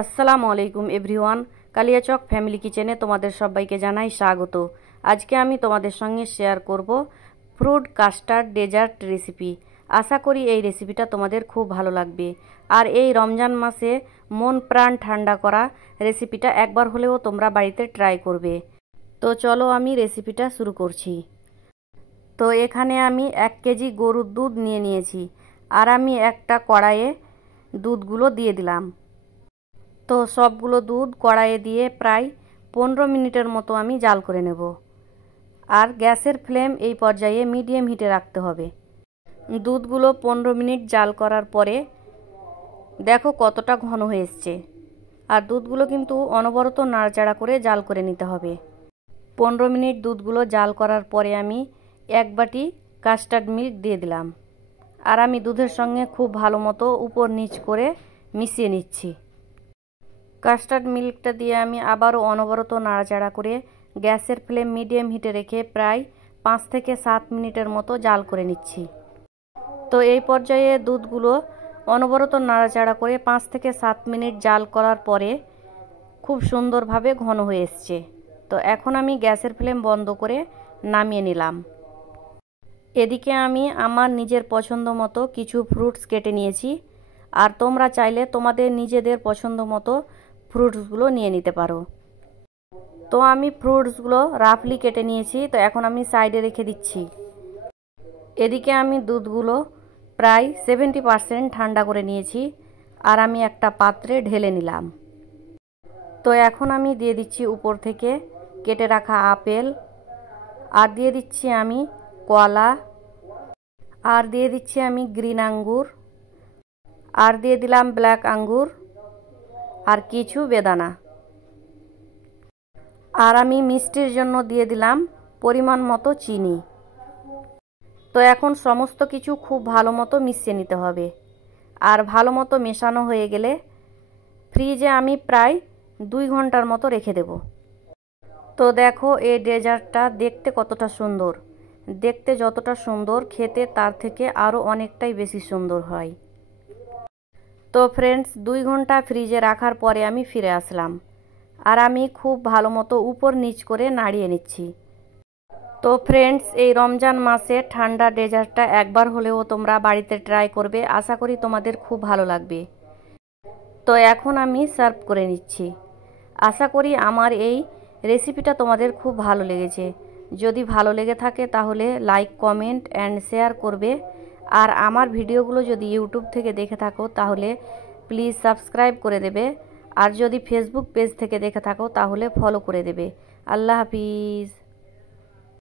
আসসালামু আলাইকুম everyone, Kaliachak family কিচেনে তোমাদের সবাইকে জানাই স্বাগত। আজকে আমি তোমাদের সঙ্গে শেয়ার করব ফ্রুট কাস্টার্ড ডেজার্ট রেসিপি। আশা করি এই রেসিপিটা তোমাদের খুব ভালো লাগবে। আর এই রমজান মাসে মন প্রাণ ঠান্ডা করা রেসিপিটা একবার হলেও তোমরা বাড়িতে ট্রাই করবে। তো চলো আমি রেসিপিটা শুরু করছি। তো এখানে আমি 1 কেজি গরুর দুধ নিয়েছি। আর আমি একটা কড়াইয়ে দুধগুলো দিয়ে দিলাম। তো সবগুলো দুধ কড়াইয়ে দিয়ে প্রায় 15 মিনিটের মতো আমি জাল করে নেব। আর গ্যাসের ফ্লেম এই পর্যায়ে মিডিয়াম হিটে রাখতে হবে। দুধগুলো 15 মিনিট জাল করার পরে দেখো কতটা ঘন হয়ে এসছে। আর দুধগুলো কিন্তু অনবরত নাড়াচাড়া করে জাল করে নিতে হবে। 15 মিনিট দুধগুলো জাল করার পরে আমি 1 বাটি কাস্টার্ড মিল্ক দিয়ে দিলাম। আর আমি দুধের সঙ্গে খুব ভালো মতো উপর নিচ করে মিশিয়ে নিচ্ছি। কাস্টার্ড মিল্কটা দিয়ে আমি আবারও অনবরত নাড়াচাড়া করে গ্যাসের ফ্লেম মিডিয়াম হিটে রেখে প্রায় 5 থেকে 7 মিনিটের মতো জাল করে নিচ্ছি। তো এই পর্যায়ে দুধগুলো অনবরত নাড়াচাড়া করে 5 থেকে 7 মিনিট জাল করার পরে খুব সুন্দরভাবে ঘন হয়ে এসছে। তো এখন আমি গ্যাসের ফ্লেম বন্ধ করে নামিয়ে নিলাম। এদিকে আমি আমার নিজের পছন্দ মতো কিছু ফ্রুটস কেটে নিয়েছি। আর তোমরা চাইলে তোমাদের নিজেদের পছন্দ মতো ফ্রুটসগুলো নিয়ে নিতে পারো। তো আমি ফ্রুটসগুলো রাফলি কেটে নিয়েছি। তো এখন আমি সাইডে রেখে দিচ্ছি। এদিকে আমি দুধগুলো প্রায় 70% ঠান্ডা করে নিয়েছি। আর আমি একটা পাত্রে ঢেলে নিলাম। তো এখন আমি দিয়ে দিচ্ছি উপর থেকে কেটে রাখা আপেল, আর দিয়ে দিচ্ছি আমি কলা, আর দিয়ে দিচ্ছি আমি গ্রিন আঙ্গুর, আর দিয়ে দিলাম ব্ল্যাক আঙ্গুর, আর কিছু বেদানা। আর আমি মিষ্টির জন্য দিয়ে দিলাম পরিমাণ মতো চিনি। তো এখন সমস্ত কিছু খুব ভালো মতো মিশিয়ে নিতে হবে। আর ভালো মতো মেশানো হয়ে গেলে ফ্রিজে আমি প্রায় 2 ঘন্টার মতো রেখে দেব। তো দেখো এই ডেজার্টটা দেখতে কতটা সুন্দর। দেখতে যতটা সুন্দর, খেতে তার থেকে আরও অনেকটাই বেশি সুন্দর হয়। তো ফ্রেন্ডস, 2 ঘন্টা ফ্রিজে রাখার পরে আমি ফিরে আসলাম। আর আমি খুব ভালো মতো উপর নিচ করে নাড়িয়ে নিচ্ছি। তো ফ্রেন্ডস, এই রমজান মাসে ঠান্ডা ডেজার্টটা একবার হলেও তোমরা বাড়িতে ট্রাই করবে। আশা করি তোমাদের খুব ভালো লাগবে। তো এখন আমি সার্ভ করে নিচ্ছি। আশা করি আমার এই রেসিপিটা তোমাদের খুব ভালো লেগেছে। যদি ভালো লেগে থাকে তাহলে লাইক, কমেন্ট অ্যান্ড শেয়ার করবে। আর আমার ভিডিওগুলো যদি ইউটিউব থেকে দেখে থাকো তাহলে প্লিজ সাবস্ক্রাইব করে দেবে। আর যদি ফেসবুক পেজ থেকে দেখে থাকো তাহলে ফলো করে দেবে। আল্লাহ হাফিজ।